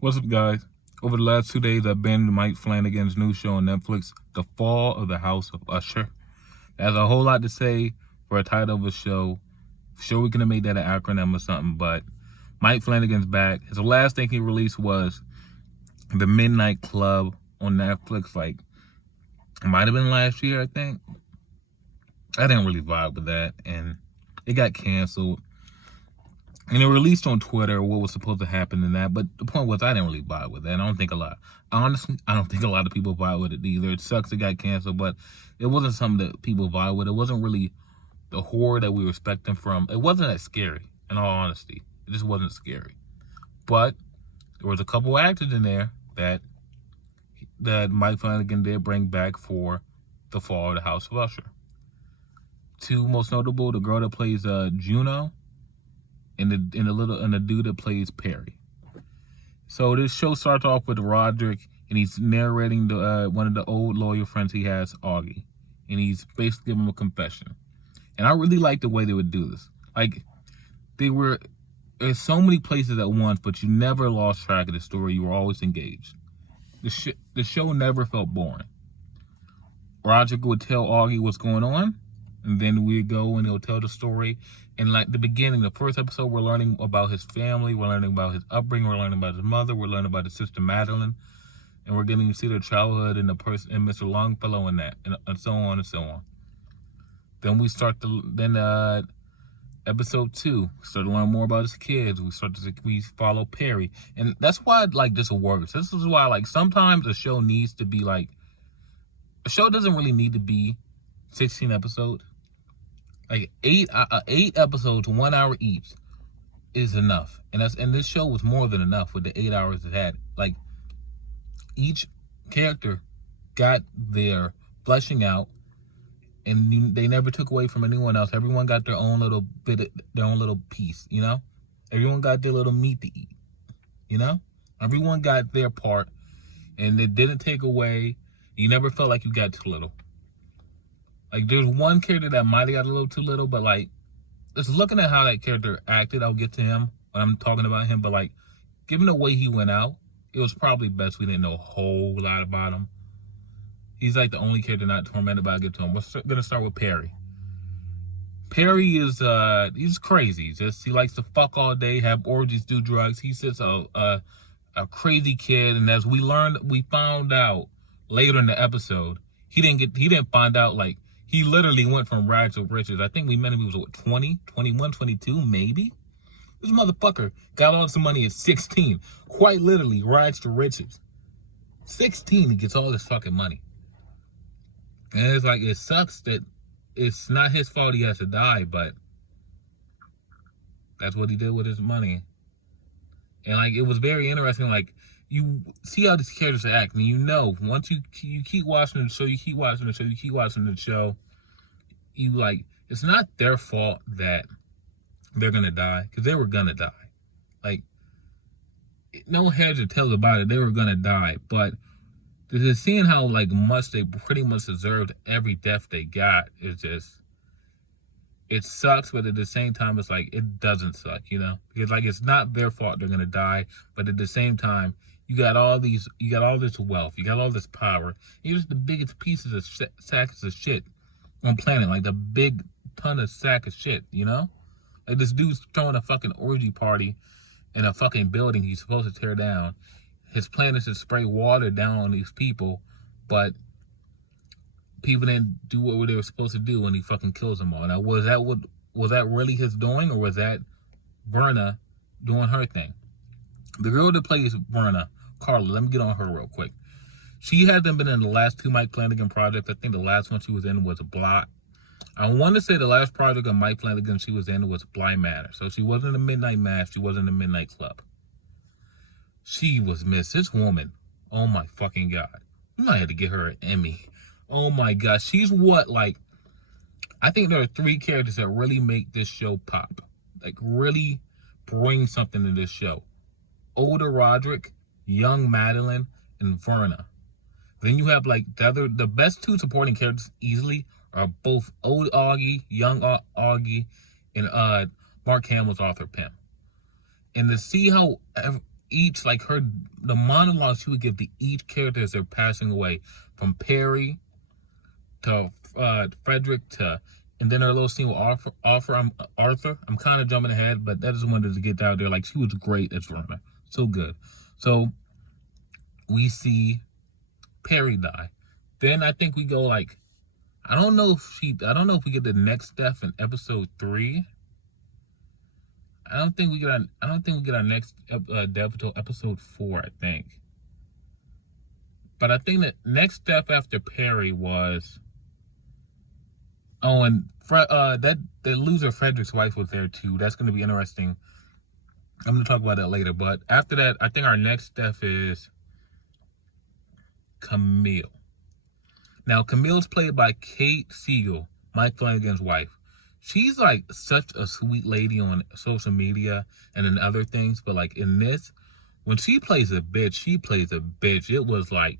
What's up, guys? Over the last 2 days, I've been to Mike Flanagan's new show on Netflix, The Fall of the House of Usher. That's a whole lot to say for a title of a show. Sure, we could have made that an acronym or something, but Mike Flanagan's back. His last thing he released was The Midnight Club on Netflix. Like, it might have been last year, I think. I didn't really vibe with that, and it got canceled. And it released on Twitter what was supposed to happen in that, but the point was I didn't really vibe with that. Honestly, I don't think a lot of people vibe with it either. It sucks it got canceled, but it wasn't something that people vibe with. It wasn't really the horror that we were expecting from. It wasn't that scary, in all honesty. It just wasn't scary. But there was a couple actors in there that Mike Flanagan did bring back for The Fall of the House of Usher. Two most notable: the girl that plays Juno, and the dude that plays Perry. So this show starts off with Roderick, and he's narrating the one of the old lawyer friends he has, Augie, and he's basically giving him a confession. And I really like the way they would do this. Like, there's so many places at once, but you never lost track of the story. You were always engaged. The show never felt boring. Roderick would tell Augie what's going on, and then we'd go and he'll tell the story. And like the beginning, the first episode, we're learning about his family, we're learning about his upbringing, we're learning about his mother, we're learning about his sister Madeline, and we're getting to see their childhood and the person and Mr. Longfellow and that, and so on and so on. Then episode 2, start to learn more about his kids. We follow Perry, and that's why like this works. This is why like sometimes a show needs to be like a show doesn't really need to be 16 episodes. Like 8 episodes, 1 hour each, is enough. And this show was more than enough with the 8 hours it had. Like, each character got their fleshing out, and they never took away from anyone else. Everyone got their own little their own little piece, you know? Everyone got their little meat to eat, you know? Everyone got their part, and it didn't take away. You never felt like you got too little. Like, there's one character that might have got a little too little, but, like, just looking at how that character acted, I'll get to him when I'm talking about him, but, like, given the way he went out, it was probably best we didn't know a whole lot about him. He's, like, the only character not tormented, but I'll get to him. We're going to start with Perry. Perry is, he's crazy. He likes to fuck all day, have orgies, do drugs. He's just a crazy kid, and as we found out later in the episode, he didn't find out, like, he literally went from rags to riches. I think we met him, he was, what, 20, 21, 22, maybe? This motherfucker got all this money at 16. Quite literally, rags to riches. 16, he gets all this fucking money. And it's like, it sucks that it's not his fault he has to die, but that's what he did with his money. And, like, it was very interesting, like, you see how these characters act, and you know, once you keep watching the show, you like, it's not their fault that they're gonna die, because they were gonna die. Like, no heads or tails about it, they were gonna die. But just seeing how like much they pretty much deserved every death they got is just, it sucks, but at the same time, it's like, it doesn't suck, you know? Because, like, it's not their fault they're gonna die, but at the same time, you got all this wealth, you got all this power, you're just the biggest pieces of sacks of shit on planet, like the big ton of sack of shit, you know? Like, this dude's throwing a fucking orgy party in a fucking building he's supposed to tear down. His plan is to spray water down on these people, but people didn't do what they were supposed to do, and he fucking kills them all. Now, was that really his doing, or was that Verna doing her thing? The girl that plays Verna, Carla, let me get on her real quick. She hasn't been in the last 2 Mike Flanagan projects. I think the last one she was in was Blot. I want to say the last project of Mike Flanagan she was in was Blind Manor. So she wasn't in Midnight Mass. She wasn't in Midnight Club. She was missed. This woman, oh my fucking God. We might have to get her an Emmy. Oh my God. She's what, like, I think there are 3 characters that really make this show pop. Like, really bring something to this show. Older Roderick, young Madeline, and Verna. Then you have, like, the best 2 supporting characters easily are both old Augie, young Augie, and Mark Hamill's Arthur Pym. And to see how each, like, the monologue she would give to each character as they're passing away, from Perry to Frederick to, and then her little scene with Arthur. I'm kind of jumping ahead, but I just wanted to get down there. Like, she was great as Verna, so good. So we see Perry die. Then I think we go, like, I don't know if we get the next death in episode 3. I don't think we get our next death until episode 4, I think. But I think that next death after Perry was, oh, and that the loser Frederick's wife was there too. That's going to be interesting. I'm going to talk about that later. But after that, I think our next death is Camille. Now, Camille's played by Kate Siegel, Mike Flanagan's wife. She's, like, such a sweet lady on social media and in other things. But, like, in this, when she plays a bitch, she plays a bitch. It was, like,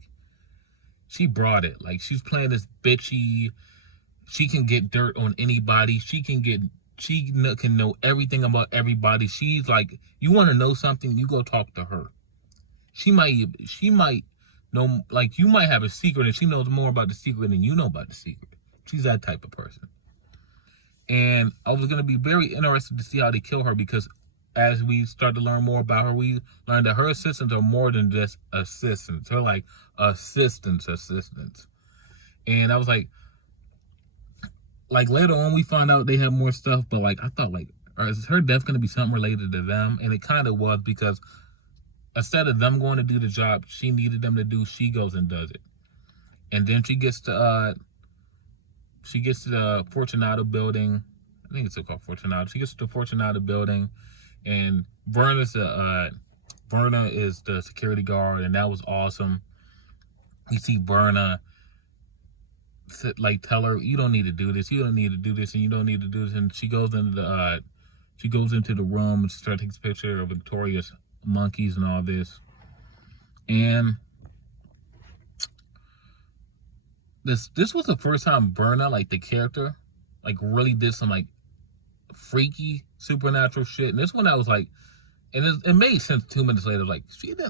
she brought it. Like, she's playing this bitchy. She can get dirt on anybody. She can know everything about everybody. She's like, you want to know something, you go talk to her. She might know, like, you might have a secret and she knows more about the secret than you know about the secret. She's that type of person. And I was going to be very interested to see how they kill her, because as we start to learn more about her, we learned that her assistants are more than just assistants. They're like assistants. And I was like later on we found out they have more stuff, but, like, I thought, like, is her death going to be something related to them? And it kind of was, because instead of them going to do the job she needed them to do, she goes and does it. And then she gets to the Fortunato building. I think it's called Fortunato. She gets to the Fortunato building, and Verna is the security guard, and that was awesome. You see Verna, like, tell her, you don't need to do this, and you don't need to do this, and she goes into the room and starts taking a picture of Victoria's monkeys and all this. And this was the first time Verna, like, the character, like, really did some, like, freaky supernatural shit. And this one I was like, and it made sense 2 minutes later. Like,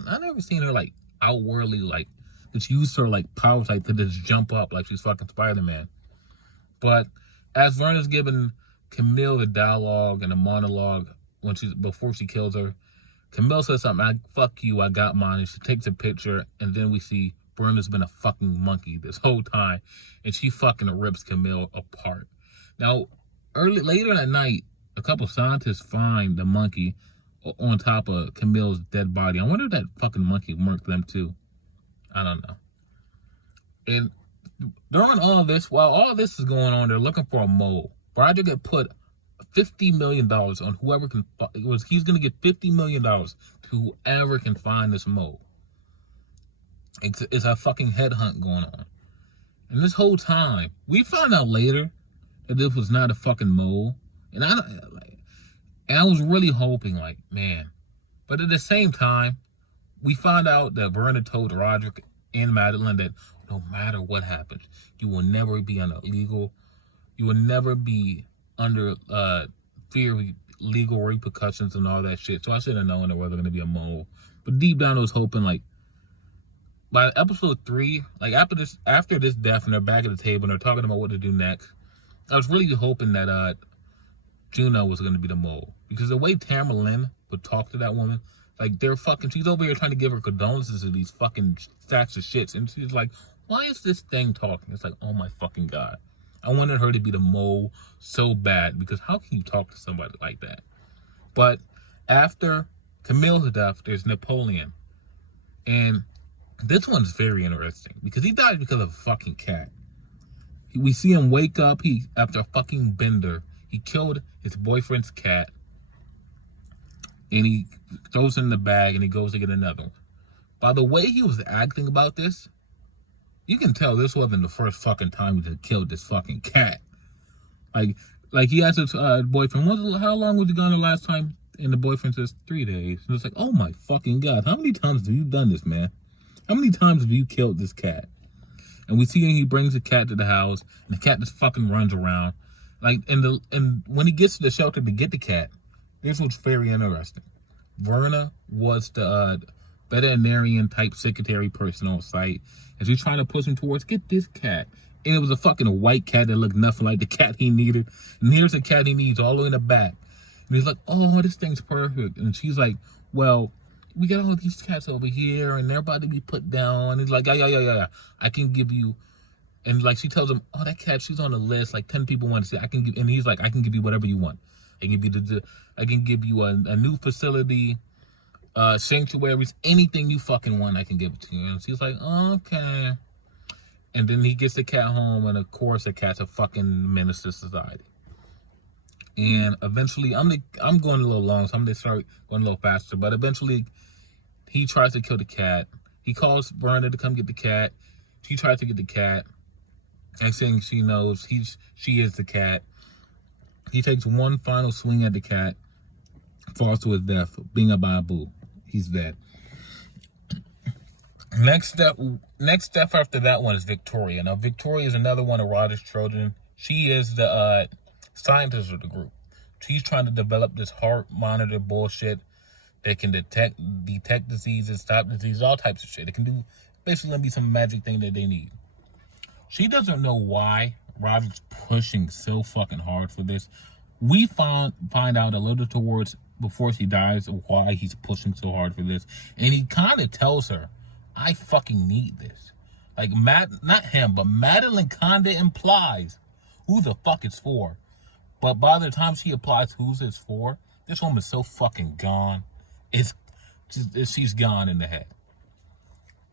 I never seen her, like, outwardly, like, just use her, like, powers, like, to just jump up like she's fucking Spider-Man. But as Verna's giving Camille the dialogue and the monologue before she kills her, Camille says something, fuck you, I got mine. And she takes a picture, and then we see Verna's been a fucking monkey this whole time, and she fucking rips Camille apart. Now, later that night, a couple scientists find the monkey on top of Camille's dead body. I wonder if that fucking monkey murked them too. I don't know. And during all this, while all this is going on, they're looking for a mole. Roger get put $50 million on whoever can. He's going to get $50 million to whoever can find this mole. It's a fucking headhunt going on. And this whole time, we found out later that this was not a fucking mole. And I was really hoping, like, man. But at the same time, we found out that Verna told Roderick and Madeline that no matter what happens, you will never be under fear of legal repercussions and all that shit. So I should have known there wasn't going to be a mole. But deep down, I was hoping, like, by episode 3, like, after this death, and they're back at the table and they're talking about what to do next, I was really hoping that Juno was going to be the mole. Because the way Tamara Lynn would talk to that woman, like, she's over here trying to give her condolences to these fucking stacks of shits. And she's like, why is this thing talking? It's like, oh my fucking God. I wanted her to be the mole so bad, because how can you talk to somebody like that? But after Camille's death, there's Napoleon. And this one's very interesting, because he died because of a fucking cat. We see him wake up, after a fucking bender, he killed his boyfriend's cat, and he throws it in the bag, and he goes to get another one. By the way he was acting about this, you can tell this wasn't the first fucking time he killed this fucking cat. Like he asked his boyfriend, how long was he gone the last time? And the boyfriend says, 3 days. And it's like, oh my fucking God, how many times have you done this, man? How many times have you killed this cat? And we see he brings the cat to the house, and the cat just fucking runs around. Like, and when he gets to the shelter to get the cat, this was very interesting. Verna was the veterinarian type secretary person on site, and she's trying to push him towards get this cat. And it was a fucking white cat that looked nothing like the cat he needed. And here's the cat he needs all the way in the back. And he's like, oh, this thing's perfect. And she's like, well, we got all these cats over here, and they're about to be put down. And he's like, yeah. I can give you. And like she tells him, oh, that cat, she's on the list. Like 10 people want to see. I can give, and he's like, I can give you whatever you want. I can give you a new facility, sanctuaries, anything you fucking want. I can give it to you. And she's like, okay. And then he gets the cat home, and of course, the cat's a fucking menace to society. And eventually, I'm going a little long, so I'm gonna start going a little faster. But eventually, he tries to kill the cat. He calls Verna to come get the cat. She tries to get the cat. Next thing she knows, she is the cat. He takes one final swing at the cat, falls to his death, being a bamboo. He's dead. Next step after that one is Victoria. Now, Victoria is another one of Roger's children. She is the scientist of the group. She's trying to develop this heart monitor bullshit that can detect diseases, stop diseases, all types of shit. It can do basically be some magic thing that they need. She doesn't know why Roger's pushing so fucking hard for this. We find out a little towards before she dies why he's pushing so hard for this, and he kind of tells her, I fucking need this. Like, not him, but Madeline kinda implies who the fuck it's for. But by the time she applies who's it's for, this woman's so fucking gone. She's gone in the head.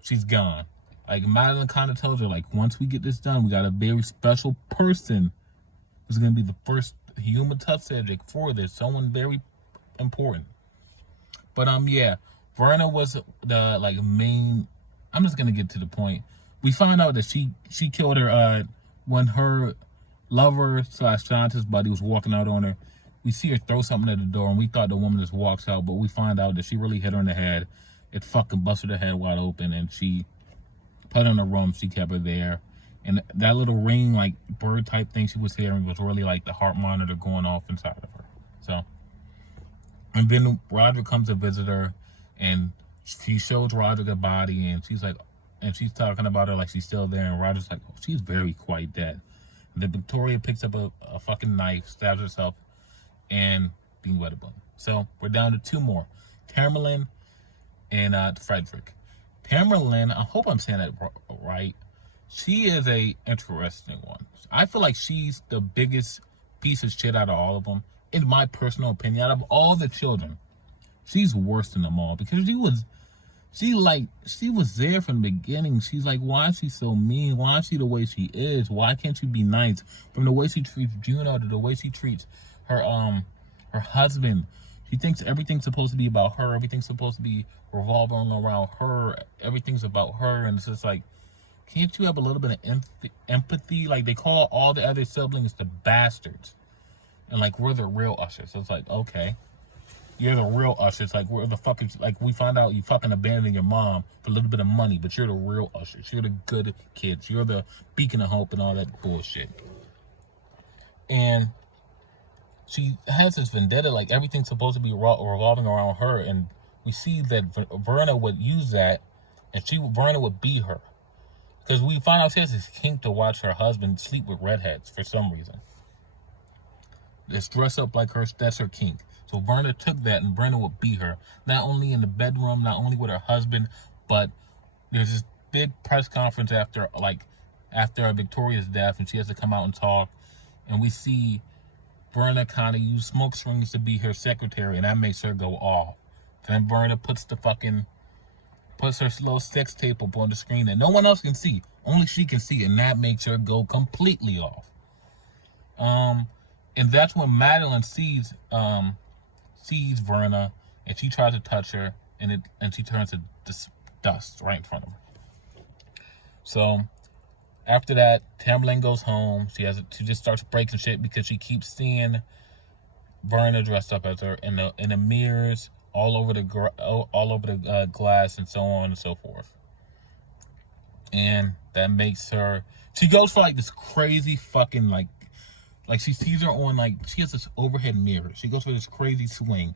She's gone. Like, Madeline kind of tells her, like, once we get this done, we got a very special person who's going to be the first human touch subject for this. Someone very important. But, yeah. Verna was the, like, main... I'm just going to get to the point. We find out that she killed her when her lover / scientist buddy was walking out on her. We see her throw something at the door, and we thought the woman just walks out, but we find out that she really hit her in the head. It fucking busted her head wide open, and she put her in a room. She kept her there. And that little ring, like, bird type thing she was hearing was really like the heart monitor going off inside of her. So, and then Roger comes to visit her, and she shows Roger the body, and she's like, and she's talking about her like she's still there, and Roger's like, oh, she's very quite dead. And then Victoria picks up a fucking knife, stabs herself, and being wet boom. So we're down to 2 more, Tamerlane and Frederick. Tamerlane, I hope I'm saying that right. She is a interesting one. I feel like she's the biggest piece of shit out of all of them, in my personal opinion. Out of all the children, she's worse than them all, because she was there from the beginning. She's like, why is she so mean? Why is she the way she is? Why can't you be nice? From the way she treats Juno to the way she treats her husband. She thinks everything's supposed to be about her. Everything's supposed to be revolving around her. Everything's about her. And it's just like, can't you have a little bit of empathy? Like, they call all the other siblings the bastards. And, like, we're the real ushers. So it's like, okay, you're the real ushers. Like, we're the fucking, like, we find out you fucking abandoned your mom for a little bit of money, but you're the real ushers. You're the good kids. You're the beacon of hope and all that bullshit. And she has this vendetta, like everything's supposed to be revolving around her, and we see that Verna would use that, and Verna would beat her. Because we find out she has this kink to watch her husband sleep with redheads for some reason. Just dress up like her, that's her kink. So Verna took that, and Verna would beat her. Not only in the bedroom, not only with her husband, but there's this big press conference after Victoria's death, and she has to come out and talk. And we see Verna kind of use smoke screens to be her secretary, and that makes her go off. Then Verna puts her little sex tape up on the screen that no one else can see. Only she can see, and that makes her go completely off. And that's when Madeline sees Verna, and she tries to touch her, and she turns to dust right in front of her. So after that, Tamerlane goes home. She just starts breaking shit because she keeps seeing Verna dressed up as her in the mirrors, all over the glass, and so on and so forth. And that makes her. She goes for like this crazy fucking like she sees her on, like, she has this overhead mirror. She goes for this crazy swing,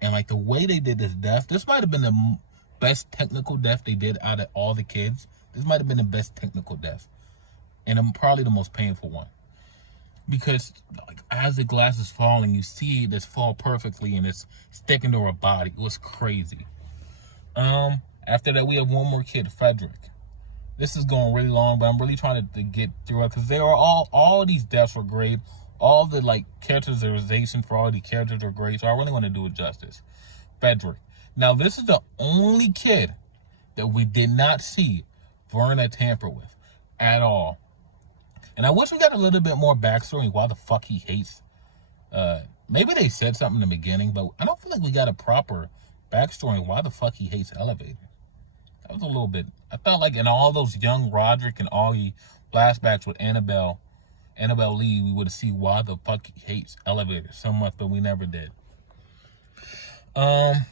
And like the way they did this death, this might have been the best technical death they did out of all the kids. This might have been the best technical death, and probably the most painful one. Because like as the glass is falling, you see this fall perfectly and it's sticking to her body. It was crazy. After that, we have one more kid, Frederick. This is going really long, but I'm really trying to get through it because they are all these deaths were great. All the like characterization for all the characters are great, so I really want to do it justice. Frederick. Now this is the only kid that we did not see Verna tamper with at all. And I wish we got a little bit more backstory why the fuck he hates. Maybe they said something in the beginning, but I don't feel like we got a proper backstory why the fuck he hates elevators. That was a little bit. I felt like in all those young Roderick and Augie flashbacks with Annabelle Lee, we would see why the fuck he hates elevators so much, but we never did. Yeah,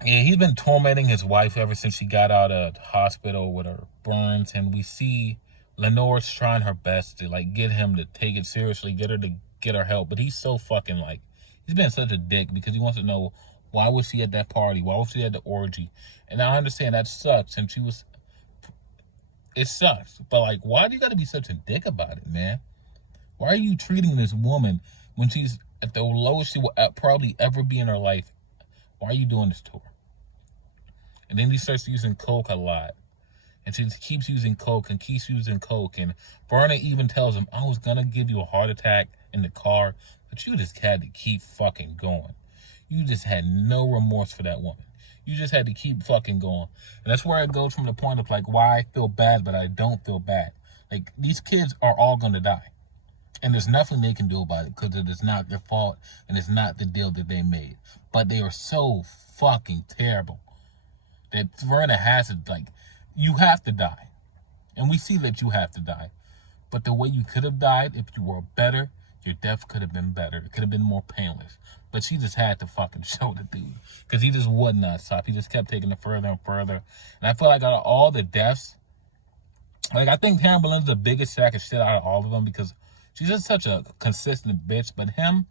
he's been tormenting his wife ever since she got out of the hospital with her burns, and we see Lenore's trying her best to like get him to take it seriously, get her to get her help, but he's so fucking like, he's been such a dick because he wants to know why was she at that party, why was she at the orgy, and I understand that sucks, and it sucks, but like, why do you got to be such a dick about it, man? Why are you treating this woman when she's at the lowest she will probably ever be in her life? Why are you doing this to her? And then he starts using coke a lot. And she keeps using coke and keeps using coke. And Verna even tells him, I was going to give you a heart attack in the car, but you just had to keep fucking going. You just had no remorse for that woman. You just had to keep fucking going. And that's where it goes from the point of like why I feel bad, but I don't feel bad. Like these kids are all going to die. And there's nothing they can do about it because it is not their fault and it's not the deal that they made. But they are so fucking terrible that Verna has it, like, you have to die. And we see that you have to die. But the way you could have died, if you were better, your death could have been better. It could have been more painless. But she just had to fucking show the dude. Because he just would not stop. He just kept taking it further and further. And I feel like out of all the deaths, like, I think Karen Boleyn's the biggest sack of shit out of all of them because she's just such a consistent bitch. But him,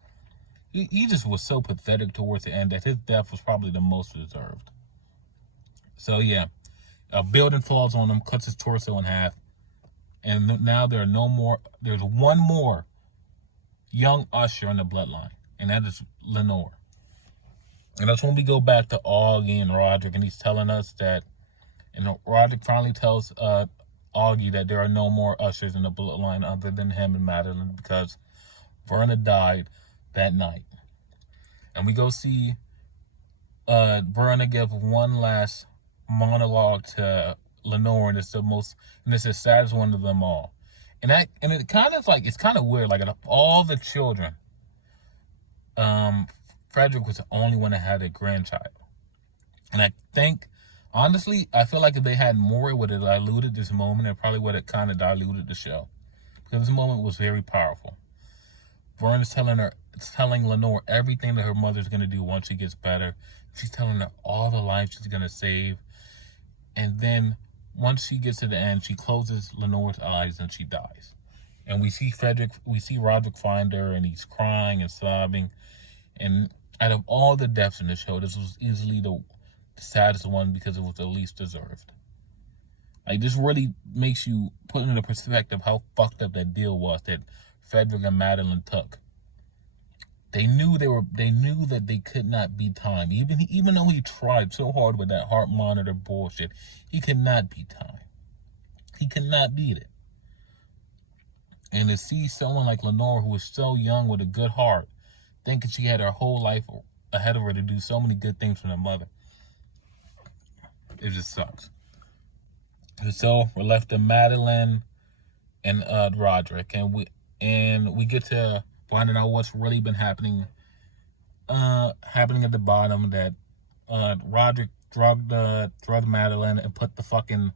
he just was so pathetic towards the end that his death was probably the most deserved. So, yeah. A building falls on him, cuts his torso in half. And now there's one more young usher in the bloodline. And that is Lenore. And that's when we go back to Augie and Roderick. And he's telling us that, and Roderick finally tells Augie that there are no more ushers in the bloodline other than him and Madeline because Verna died that night. And we go see Verna give one last monologue to Lenore, and it's the saddest one of them all. And it kind of like, it's kind of weird. Like, out of all the children, Frederick was the only one that had a grandchild. And I think, honestly, I feel like if they had more, it would have diluted this moment. It probably would have kind of diluted the show. Because this moment was very powerful. Verna's telling Lenore everything that her mother's going to do once she gets better. She's telling her all the lives she's going to save. And then once she gets to the end, she closes Lenore's eyes and she dies. And we see Roderick find her and he's crying and sobbing. And out of all the deaths in the show, this was easily the saddest one because it was the least deserved. Like, this really makes you put into perspective how fucked up that deal was that Frederick and Madeline took. They knew that they could not beat time. Even though he tried so hard with that heart monitor bullshit, he could not beat time. He could not beat it. And to see someone like Lenore, who was so young with a good heart, thinking she had her whole life ahead of her to do so many good things for her mother, it just sucks. And so we're left to Madeline and Roderick, and we get to finding out what's really been happening at the bottom, that Roderick drugged Madeline and put the fucking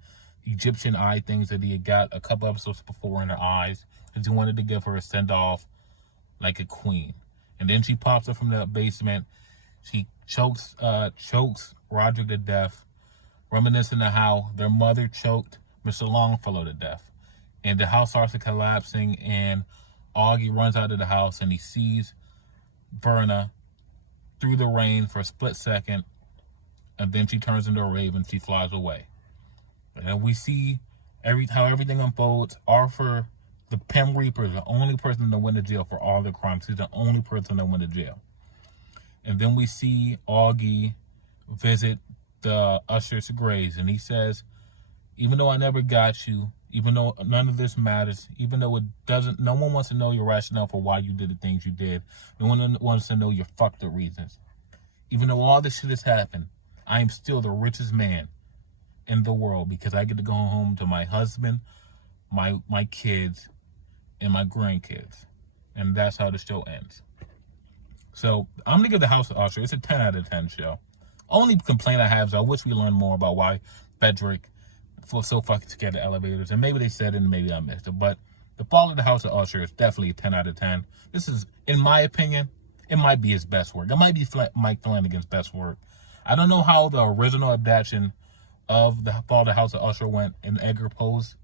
Egyptian eye things that he had got a couple episodes before in her eyes because he wanted to give her a send-off like a queen. And then she pops up from the basement. She chokes Roderick to death, reminiscing of how their mother choked Mr. Longfellow to death. And the house starts collapsing, and Augie runs out of the house and he sees Verna through the rain for a split second, and then she turns into a raven. She flies away. And we see how everything unfolds. Arthur, the Pim Reaper, is the only person that went to jail for all the crimes. He's the only person that went to jail. And then we see Augie visit the Usher's graves, and he says, even though I never got you, even though none of this matters, even though no one wants to know your rationale for why you did the things you did. No one wants to know your fucked up reasons. Even though all this shit has happened, I am still the richest man in the world because I get to go home to my husband, my kids, and my grandkids. And that's how the show ends. So I'm going to give the House of Usher, it's a 10 out of 10 show. Only complaint I have is I wish we learned more about why Frederick was so fucking scared of elevators. And maybe they said it and maybe I missed it. But the Fall of the House of Usher is definitely a 10 out of 10. This is, in my opinion, it might be his best work. It might be Mike Flanagan's best work. I don't know how the original adaptation of the Fall of the House of Usher went in Edgar Poe's,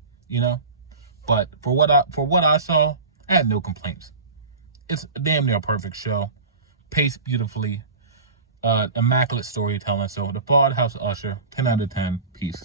but for what I saw, I had no complaints. It's damn near a perfect show, paced beautifully, immaculate storytelling. So the Fall of the House of Usher, 10 out of 10. Peace.